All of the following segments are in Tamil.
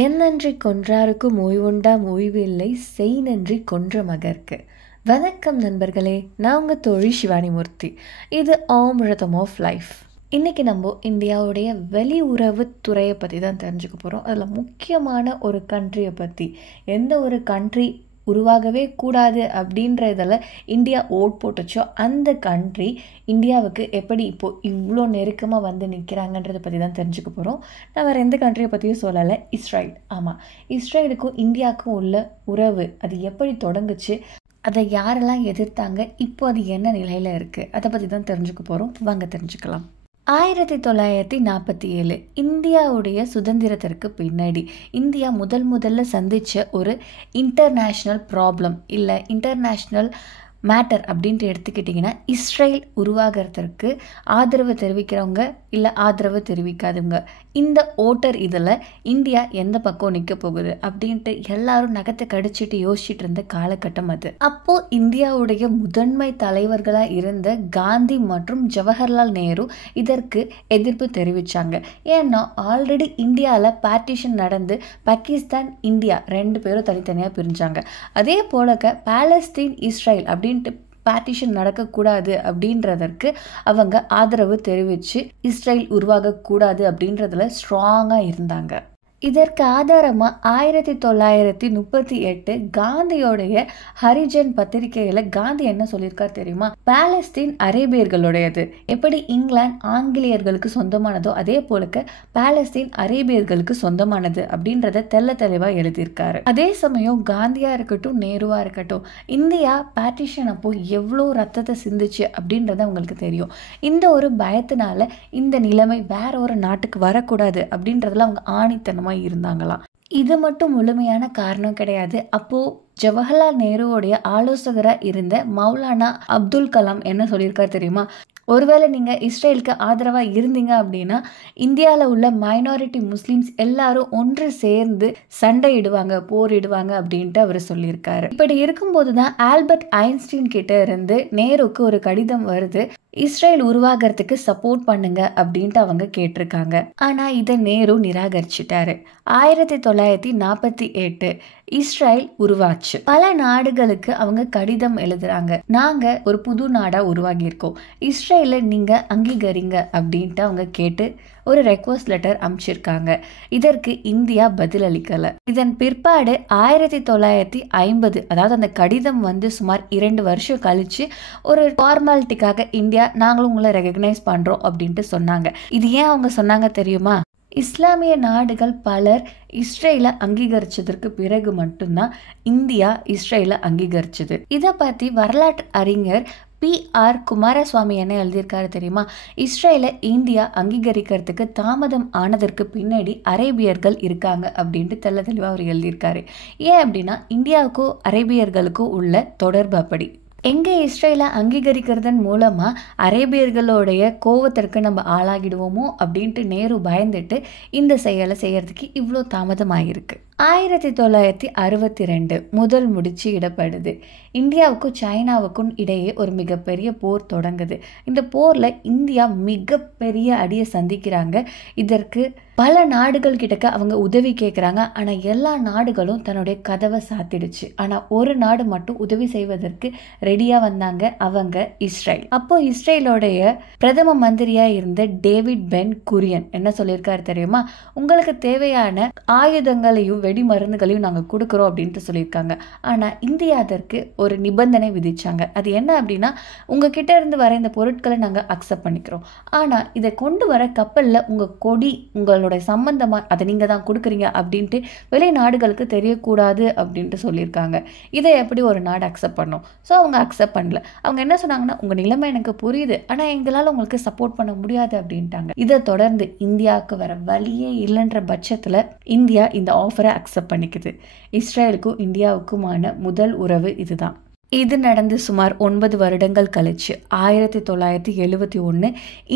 எந்நன்றி கொன்றாருக்கும் ஓய்வுண்டாம் ஓய்வு இல்லை, செய் நன்றி கொன்ற மகற்கு. வணக்கம் நண்பர்களே, நான் உங்கள் தோழி சிவானிமூர்த்தி. இது ஆம் ரிதம் ஆஃப் லைஃப். இன்றைக்கி நம்ம இந்தியாவுடைய வெளியுறவு துறையை பற்றி தான் தெரிஞ்சுக்க போகிறோம். அதில் முக்கியமான ஒரு கண்ட்ரியை பற்றி, எந்த ஒரு கண்ட்ரி உருவாகவே கூடாது அப்படின்றதில் இந்தியா ஓட் போட்டுச்சோ அந்த கண்ட்ரி இந்தியாவுக்கு எப்படி இப்போது இவ்வளோ நெருக்கமாக வந்து நிற்கிறாங்கன்றதை பற்றி தான் தெரிஞ்சுக்க போகிறோம். நான் வேறு எந்த கண்ட்ரியை பற்றியும் சொல்லலை, இஸ்ரேல். ஆமாம், இஸ்ரேலுக்கும் இந்தியாவுக்கும் உள்ள உறவு அது எப்படி தொடங்குச்சு, அதை யாரெல்லாம் எதிர்த்தாங்க, இப்போ அது என்ன நிலையில் இருக்குது, அதை பற்றி தான் தெரிஞ்சுக்க போகிறோம். வாங்க தெரிஞ்சுக்கலாம். 1947 இந்தியாவுடைய சுதந்திரத்திற்கு பின்னாடி இந்தியா முதல்ல சந்தித்த ஒரு இன்டர்நேஷ்னல் ப்ராப்ளம் இல்லை இன்டர்நேஷ்னல் மேட்டர் அப்படின்ட்டு எடுத்துக்கிட்டிங்கன்னா, இஸ்ரேல் உருவாகிறதுக்கு ஆதரவு தெரிவிக்கிறவங்க இல்லை ஆதரவு தெரிவிக்காதவங்க, இந்த ஓட்டர் இதில் இந்தியா எந்த பக்கம் நிற்க போகுது அப்படின்ட்டு எல்லாரும் நகத்தை கடிச்சிட்டு யோசிச்சுட்டு இருந்த காலகட்டம் அது. அப்போது இந்தியாவுடைய முதன்மை தலைவர்களாக இருந்த காந்தி மற்றும் ஜவஹர்லால் நேரு இதற்கு எதிர்ப்பு தெரிவித்தாங்க. ஏன்னா ஆல்ரெடி இந்தியாவில் பார்ட்டிஷன் நடந்து பாகிஸ்தான் இந்தியா ரெண்டு பேரும் தனித்தனியாக பிரிஞ்சாங்க. அதே போலக்க பாலஸ்தீன் இஸ்ரேல் அப்படின்ட்டு பார்ட்டிஷன் நடக்கக்கூடாது அப்படின்றதற்கு அவங்க ஆதரவு தெரிவித்து இஸ்ரேல் உருவாகக்கூடாது அப்படின்றதுல ஸ்ட்ராங்காக இருந்தாங்க. இதற்கு ஆதாரமாக 1938 காந்தியோடைய ஹரிஜன் பத்திரிகையில் காந்தி என்ன சொல்லியிருக்கார் தெரியுமா? பாலஸ்தீன் அரேபியர்களுடையது, எப்படி இங்கிலாந்து ஆங்கிலேயர்களுக்கு சொந்தமானதோ அதே போலக்க பாலஸ்தீன் அரேபியர்களுக்கு சொந்தமானது அப்படின்றத தெளிவாக எழுதியிருக்காரு. அதே சமயம் காந்தியா இருக்கட்டும் நேருவா இருக்கட்டும், இந்தியா பார்ட்டிஷன் அப்போ எவ்வளோ ரத்தத்தை சிந்துச்சு அப்படின்றத அவங்களுக்கு தெரியும். இந்த ஒரு பயத்தினால இந்த நிலைமை வேற ஒரு நாட்டுக்கு வரக்கூடாது அப்படின்றதுல அவங்க ஆணித்தனமாக இருந்தாங்களாம். இது மட்டும் முழுமையான காரணம் கிடையாது. அப்போ ஜவஹர்லால் நேருவோடைய ஆலோசகராக இருந்த மௌலானா அப்துல் கலாம் என்ன சொல்லியிருக்காரு தெரியுமா? ஒருவேளை நீங்கள் இஸ்ரேலுக்கு ஆதரவாக இருந்தீங்க அப்படின்னா இந்தியாவில் உள்ள மைனாரிட்டி முஸ்லீம்ஸ் எல்லாரும் ஒன்று சேர்ந்து சண்டையிடுவாங்க, போரிடுவாங்க அப்படின்ட்டு அவர் சொல்லியிருக்காரு. இப்படி இருக்கும்போது தான் ஆல்பர்ட் ஐன்ஸ்டீன் கிட்ட இருந்து நேருக்கு ஒரு கடிதம் வருது, இஸ்ரேல் உருவாகிறதுக்கு சப்போர்ட் பண்ணுங்க அப்படின்ட்டு அவங்க கேட்டிருக்காங்க. ஆனால் இதை நேரு நிராகரிச்சிட்டாரு. 1948 இஸ்ரேல் உருவாச்சு. பல நாடுகளுக்கு அவங்க கடிதம் எழுதுறாங்க, நாங்க ஒரு புது நாடா உருவாகி இருக்கோம், இஸ்ரேலை நீங்க அங்கீகரிங்க அப்படின்ட்டு அவங்க கேட்டு ஒரு ரெக்வஸ்ட் லெட்டர் அனுப்பிச்சிருக்காங்க. இதற்கு இந்தியா பதில் அளிக்கல. இதன் பிற்பாடு 1950, அதாவது அந்த கடிதம் வந்து சுமார் 2 வருஷம் கழிச்சு ஒரு ஃபார்மாலிட்டிக்காக இந்தியா நாங்களும் உங்களை ரெகக்னைஸ் பண்றோம் அப்படின்ட்டு சொன்னாங்க. இது ஏன் அவங்க சொன்னாங்க தெரியுமா? இஸ்லாமிய நாடுகள் பலர் இஸ்ரேலை அங்கீகரிச்சதற்கு பிறகு மட்டும்தான் இந்தியா இஸ்ரேலை அங்கீகரிச்சது. இதை பற்றி வரலாற்று அறிஞர் PR குமாரசுவாமி என்ன எழுதியிருக்காரு தெரியுமா? இஸ்ரேலை இந்தியா அங்கீகரிக்கிறதுக்கு தாமதம் ஆனதற்கு பின்னாடி அரேபியர்கள் இருக்காங்க அப்படின்ட்டு தெளிவாக அவர் எழுதியிருக்காரு. ஏன் அப்படின்னா இந்தியாவுக்கும் அரேபியர்களுக்கும் உள்ள தொடர்பு அப்படி. எங்கே இஸ்ரேலை அங்கீகரிக்கிறதன் மூலமாக அரேபியர்களுடைய கோவத்திற்கு நம்ம ஆளாகிடுவோமோ அப்படின்ட்டு நேரு பயந்துட்டு இந்த செயலை செய்யறதுக்கு இவ்வளோ தாமதம் ஆகிருக்கு. 1962 முதல் முடிச்சு இடப்படுது. இந்தியாவுக்கும் சைனாவுக்கும் இடையே ஒரு மிகப்பெரிய போர் தொடங்குது. இந்த போரில் இந்தியா மிகப்பெரிய அடியை சந்திக்கிறாங்க. இதற்கு பல நாடுகள் கிட்டக்க அவங்க உதவி கேட்குறாங்க. ஆனால் எல்லா நாடுகளும் தன்னுடைய கதவை சாத்திடுச்சு. ஆனால் ஒரு நாடு மட்டும் உதவி செய்வதற்கு ரெடியாக வந்தாங்க, அவங்க இஸ்ரேல். அப்போ இஸ்ரேலோடைய பிரதம மந்திரியாக இருந்த டேவிட் பென் குரியன் என்ன சொல்லியிருக்காரு தெரியுமா? உங்களுக்கு தேவையான ஆயுதங்களையும் வெடி மருந்துகளையும் நாங்கள் கொடுக்குறோம் அப்படின்ட்டு சொல்லியிருக்காங்க. ஆனால் இந்தியா அதற்கு ஒரு நிபந்தனை விதிச்சாங்க. அது என்ன அப்படின்னா, உங்ககிட்ட இருந்து வர இந்த பொருட்களை நாங்கள் அக்செப்ட் பண்ணிக்கிறோம், ஆனால் இதை கொண்டு வர கப்பலில் உங்கள் கொடி உங்களுடைய சம்பந்தமாக அதை நீங்கள் தான் கொடுக்குறீங்க அப்படின்ட்டு வெளிநாடுகளுக்கு தெரியக்கூடாது அப்படின்ட்டு சொல்லியிருக்காங்க. இதை எப்படி ஒரு நாடு அக்செப்ட் பண்ணும்? ஸோ அவங்க அக்செப்ட் பண்ணல. அவங்க என்ன சொன்னாங்கன்னா, உங்கள் நிலைமை எனக்கு புரியுது, ஆனால் எங்களால் உங்களுக்கு சப்போர்ட் பண்ண முடியாது அப்படின்ட்டாங்க. இதை தொடர்ந்து இந்தியாவுக்கு வர வழியே இல்லைன்ற பட்சத்தில் இந்தியா இந்த ஆஃபரை அக்செப்ட் பண்ணிக்குது. இஸ்ரேலுக்கும் இந்தியாவுக்குமான முதல் உறவு இதுதான். இது நடந்து சுமார் 9 வருடங்கள் கழிச்சு 1971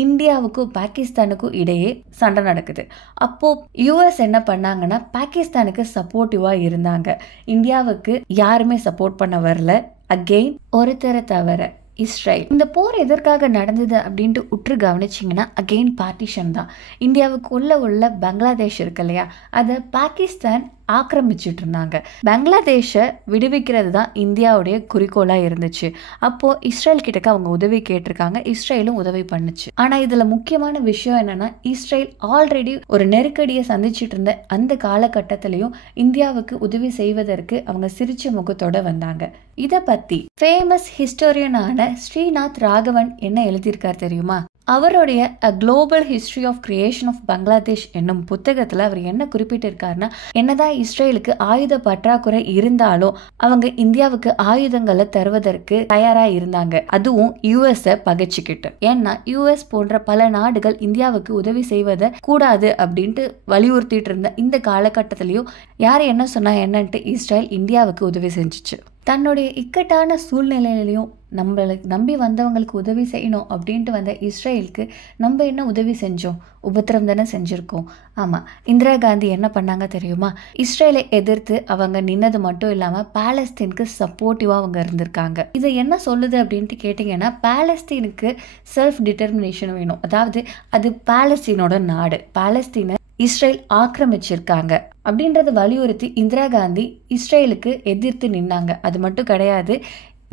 இந்தியாவுக்கும் பாகிஸ்தானுக்கும் இடையே சண்டை நடக்குது. அப்போ US என்ன பண்ணாங்கன்னா, பாகிஸ்தானுக்கு சப்போர்ட்டிவா இருந்தாங்க. இந்தியாவுக்கு யாருமே சப்போர்ட் பண்ண வரல. அகெயின் ஒருத்தரை தவிர இஸ்ரேல். இந்த போர் எதற்காக நடந்தது அப்படின்ட்டு உற்று கவனிச்சிங்கன்னா அகெயின் பார்ட்டிஷன் தான். இந்தியாவுக்குள்ள உள்ள பங்களாதேஷ் இருக்கு இல்லையா, அதை பாகிஸ்தான் ஆக்கிரமிச்சுட்டு இருந்தாங்க. பங்களாதேஷை விடுவிக்கிறது தான் இந்தியாவுடைய குறிக்கோளாக இருந்துச்சு. அப்போ இஸ்ரேல் கிட்டக்க அவங்க உதவி கேட்டிருக்காங்க, இஸ்ரேலும் உதவி பண்ணுச்சு. ஆனால் இதில் முக்கியமான விஷயம் என்னன்னா, இஸ்ரேல் ஆல்ரெடி ஒரு நெருக்கடியை சந்திச்சுட்டு இருந்த அந்த காலகட்டத்திலையும் இந்தியாவுக்கு உதவி செய்வதற்கு அவங்க சிரிச்ச முகத்தோட வந்தாங்க. இதை பத்தி ஃபேமஸ் ஹிஸ்டோரியனான ஸ்ரீநாத் ராகவன் என்ன எழுதியிருக்கார் தெரியுமா? அவருடைய A Global History of Creation of Bangladesh என்னும் புத்தகத்தில் அவர் என்ன குறிப்பிட்டிருக்காருன்னா, என்னதான் இஸ்ரேலுக்கு ஆயுத பற்றாக்குறை இருந்தாலும் அவங்க இந்தியாவுக்கு ஆயுதங்களை தருவதற்கு தயாராக இருந்தாங்க, அதுவும் யூஎஸ்ஐ பகைச்சிக்கிட்டு. ஏன்னா யூஎஸ் போன்ற பல நாடுகள் இந்தியாவுக்கு உதவி செய்வதை கூடாது அப்படின்ட்டு வலியுறுத்திட்டு இருந்த இந்த காலகட்டத்திலையும் யார் என்ன சொன்னா என்னன்ட்டு இஸ்ரேல் இந்தியாவுக்கு உதவி செஞ்சிச்சு. தன்னுடைய இக்கட்டான சூழ்நிலையிலையும் நம்மளுக்கு நம்பி வந்தவங்களுக்கு உதவி செய்யணும் அப்படின்ட்டு வந்த இஸ்ரேலுக்கு நம்ம என்ன உதவி செஞ்சோம்? உபத்திரம் தானே செஞ்சுருக்கோம். ஆமாம், இந்திரா காந்தி என்ன பண்ணாங்க தெரியுமா? இஸ்ரேலை எதிர்த்து அவங்க நின்னது மட்டும் இல்லாமல் பாலஸ்தீனுக்கு சப்போர்ட்டிவாக அவங்க இருந்திருக்காங்க. இதை என்ன சொல்லுது அப்படின்ட்டு கேட்டிங்கன்னா, பாலஸ்தீனுக்கு செல்ஃப் டிட்டர்மினேஷன் வேணும், அதாவது அது பாலஸ்தீனோட நாடு, பாலஸ்தீனை இஸ்ரேல் ஆக்கிரமிச்சிருக்காங்க அப்படின்றத வலியுறுத்தி இந்திரா காந்தி இஸ்ரேலுக்கு எதிர்த்து நின்னாங்க. அது மட்டும் கிடையாது,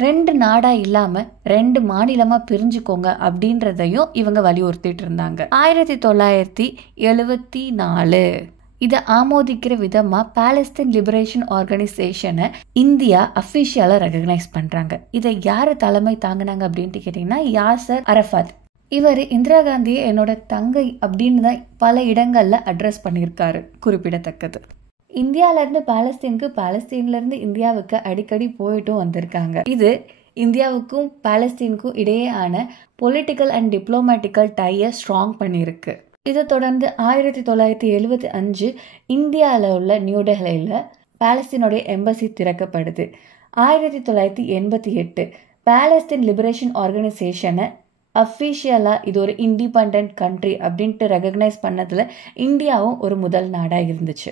2 நாடா இல்லாம 2 மாநிலமா பிரிஞ்சுக்கோங்க அப்படின்றதையும் இவங்க வலியுறுத்திட்டு இருந்தாங்க. 1974 இதை ஆமோதிக்கிற விதமா பாலஸ்தீன் லிபரேஷன் ஆர்கனைசேஷனை இந்தியா அஃபிஷியலா ரெகக்னைஸ் பண்றாங்க. இதை யாரு தலைமை தாங்கினாங்க அப்படின்ட்டு கேட்டீங்கன்னா, யாசர் அரஃபாத். இவர் இந்திரா காந்தியை என்னோட தங்கை அப்படின்னு தான் பல இடங்கள்ல அட்ரஸ் பண்ணியிருக்காரு, குறிப்பிடத்தக்கது. இந்தியாவிலேருந்து பாலஸ்தீனுக்கு, பாலஸ்தீன்லேருந்து இந்தியாவுக்கு அடிக்கடி போயிட்டும் வந்திருக்காங்க. இது இந்தியாவுக்கும் பாலஸ்தீனுக்கும் இடையேயான பொலிட்டிக்கல் அண்ட் டிப்ளமேட்டிக்கல் டையை ஸ்ட்ராங் பண்ணியிருக்கு. இதை தொடர்ந்து 1975 இந்தியாவில் உள்ள நியூடெல்லியில் பாலஸ்தீனுடைய எம்பசி திறக்கப்படுது. 1988 பாலஸ்தீன் லிபரேஷன் ஆர்கனைசேஷனை அஃபிஷியலாக இது ஒரு இண்டிபெண்ட் கண்ட்ரி அப்படின்ட்டு ரெகக்னைஸ் பண்ணதில் இந்தியாவும் ஒரு முதல் நாடாக இருந்துச்சு.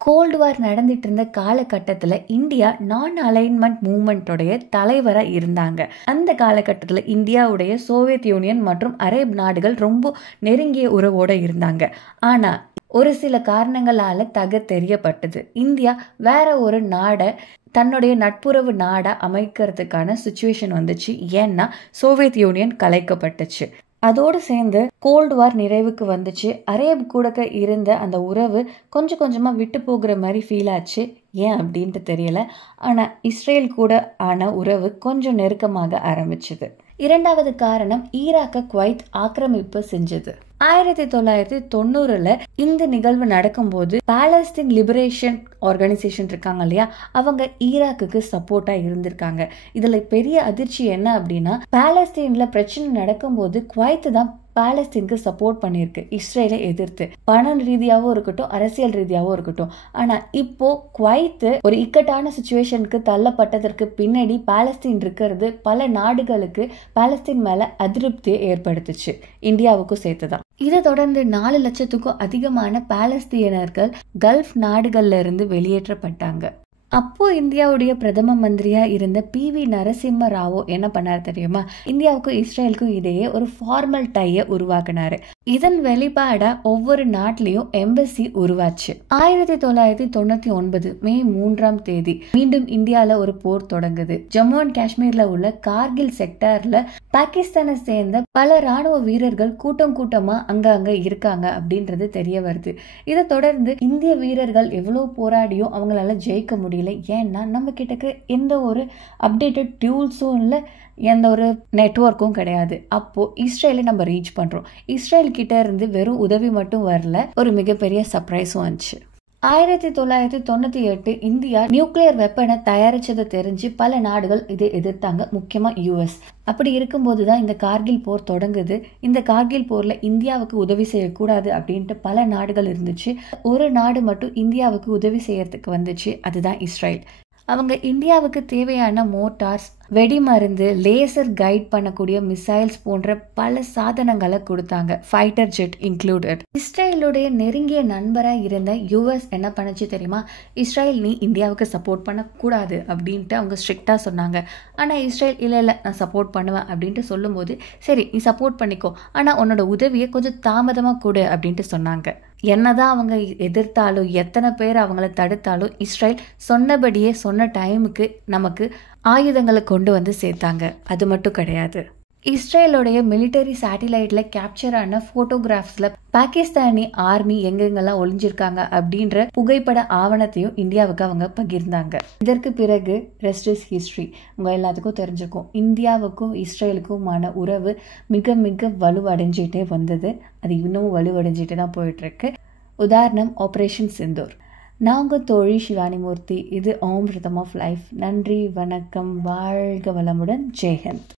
கோல்டு வார் நடந்துட்டு இருந்த காலகட்டத்தில் இந்தியா நான் அலைன்மெண்ட் மூவ்மெண்ட்டோடைய தலைவராக இருந்தாங்க. அந்த காலகட்டத்தில் இந்தியாவுடைய சோவியத் யூனியன் மற்றும் அரேப் நாடுகள் ரொம்ப நெருங்கிய உறவோடு இருந்தாங்க. ஆனால் ஒரு சில காரணங்களால் தெரியப்பட்டது, இந்தியா வேற ஒரு நாடை தன்னுடைய நட்புறவு நாடா அமைக்கிறதுக்கான சுச்சுவேஷன் வந்துச்சு. ஏன்னா சோவியத் யூனியன் கலைக்கப்பட்டுச்சு. அதோடு சேர்ந்து கோல்டு வார் நிறைவுக்கு வந்துச்சு. அரேப் கூட இருந்த அந்த உறவு கொஞ்சம் கொஞ்சமாக விட்டு போகிற மாதிரி ஃபீல் ஆச்சு. ஏன் அப்படின்ட்டு தெரியல. ஆனால் இஸ்ரேல் கூட ஆன உறவு கொஞ்சம் நெருக்கமாக ஆரம்பிச்சுது. இரண்டாவது காரணம், ஈராக்கை குவைத் ஆக்கிரமிப்பு செஞ்சது. 1990 இந்த நிகழ்வு நடக்கும்போது பாலஸ்தீன் லிபரேஷன் ஆர்கனைசேஷன் இருக்காங்க இல்லையா, அவங்க ஈராக்குக்கு சப்போர்ட்டா இருந்திருக்காங்க. இதுல பெரிய அதிர்ச்சி என்ன அப்படின்னா, பாலஸ்தீன்ல பிரச்சனை நடக்கும்போது குவைத் தான் பாலஸ்தீனுக்கு சப்போர்ட் பண்ணியிருக்கு இஸ்ரேலை எதிர்த்து, பண ரீதியாகவும் இருக்கட்டும் அரசியல் ரீதியாகவும் இருக்கட்டும். ஆனா இப்போ குவைத் ஒரு இக்கட்டான சுச்சுவேஷனுக்கு தள்ளப்பட்டதற்கு பின்னாடி பாலஸ்தீன் இருக்கிறது பல நாடுகளுக்கு பாலஸ்தீன் மேல அதிருப்தியை ஏற்படுத்துச்சு, இந்தியாவுக்கும் சேர்த்துதான். இதை தொடர்ந்து 4 லட்சத்துக்கும் அதிகமான பாலஸ்தீனர்கள் கல்ஃப் நாடுகள்ல இருந்து வெளியேற்றப்பட்டாங்க. அப்போ இந்தியாவுடைய பிரதம மந்திரியா இருந்த PV நரசிம்ம ராவோ என்ன பண்ணார் தெரியுமா? இந்தியாவுக்கும் இஸ்ரேலுக்கும் இடையே ஒரு ஃபார்மல் டையை உருவாக்குனாரு. இதன் வெளிப்பாடா ஒவ்வொரு நாட்டிலையும் எம்பசி உருவாச்சு. 1999 மே 3 மீண்டும் இந்தியால ஒரு போர் தொடங்குது. ஜம்மு அண்ட் காஷ்மீர்ல உள்ள கார்கில் செக்டார்ல பாகிஸ்தானை சேர்ந்த பல ராணுவ வீரர்கள் கூட்டம் கூட்டமா அங்க இருக்காங்க அப்படின்றது தெரிய வருது. இதை தொடர்ந்து இந்திய வீரர்கள் எவ்வளவு போராடியும் அவங்களால ஜெயிக்க முடியல. ஏன்னா நம்ம கிட்டக்கு எந்த ஒரு அப்டேட்டட் டூல்ஸும் இல்லை, எந்த ஒரு நெட்வொர்க்கும் கிடையாது. அப்போ இஸ்ரேலை நம்ம ரீச் பண்றோம். இஸ்ரேல் கிட்ட இருந்து வெறும் உதவி மட்டும் வரல, ஒரு மிகப்பெரிய சர்ப்ரைஸும் வந்துச்சு. 1998 இந்தியா நியூக்ளியர் வெப்பனை தயாரிச்சதை தெரிஞ்சு பல நாடுகள் இதை எதிர்த்தாங்க, முக்கியமா US. அப்படி இருக்கும்போது தான் இந்த கார்கில் போர் தொடங்குது. இந்த கார்கில் போர்ல இந்தியாவுக்கு உதவி செய்யக்கூடாது அப்படின்ட்டு பல நாடுகள் இருந்துச்சு. ஒரு நாடு மட்டும் இந்தியாவுக்கு உதவி செய்யறதுக்கு வந்துச்சு, அதுதான் இஸ்ரேல். அவங்க இந்தியாவுக்கு தேவையான மோட்டார்ஸ், வெடிமருந்து, லேசர் கைட் பண்ணக்கூடிய மிசைல்ஸ் போன்ற பல சாதனங்களை கொடுத்தாங்க, ஃபைட்டர் ஜெட் இன்க்ளூடட். இஸ்ரேலுடைய நெருங்கிய நண்பராக இருந்த யுஎஸ் என்ன பண்ணுச்சு தெரியுமா? இஸ்ரேல் நீ இந்தியாவுக்கு சப்போர்ட் பண்ணக்கூடாது அப்படின்ட்டு அவங்க ஸ்ட்ரிக்டாக சொன்னாங்க. ஆனால் இஸ்ரேல் இல்லை நான் சப்போர்ட் பண்ணுவேன் அப்படின்ட்டு சொல்லும்போது, சரி நீ சப்போர்ட் பண்ணிக்கோ, ஆனால் உன்னோட உதவியை கொஞ்சம் தாமதமாக கொடு அப்படின்ட்டு சொன்னாங்க. என்னதான் அவங்க எதிர்த்தாலும், எத்தனை பேர் அவங்கள தடுத்தாலும், இஸ்ரேல் சொன்னபடியே சொன்ன டைமுக்கு நமக்கு ஆயுதங்களை கொண்டு வந்து சேர்த்தாங்க. அது மட்டும் கிடையாது, இஸ்ரேலோடைய மிலிட்டரி சேட்டிலைட்டில் கேப்சர் ஆன ஃபோட்டோகிராஃப்ஸில் பாகிஸ்தானி ஆர்மி எங்கெங்கெல்லாம் ஒளிஞ்சிருக்காங்க அப்படின்ற புகைப்பட ஆவணத்தையும் இந்தியாவுக்கு அவங்க பகிர்ந்தாங்க. இதற்கு பிறகு ரெஸ்ட் இஸ் ஹிஸ்ட்ரி. உங்கள் எல்லாத்துக்கும் தெரிஞ்சிருக்கும், இந்தியாவுக்கும் இஸ்ரேலுக்குமான உறவு மிக மிக வலுவடைஞ்சிட்டே வந்தது. அது இன்னமும் வலுவடைஞ்சிட்டே தான் போயிட்டுருக்கு. உதாரணம் ஆப்ரேஷன் சிந்தூர். நான் உங்கள் தோழி சிவானி மூர்த்தி. இது ஓம் ரிதம் ஆஃப் லைஃப். நன்றி, வணக்கம், வாழ்க வளமுடன், ஜெய்ஹிந்த்.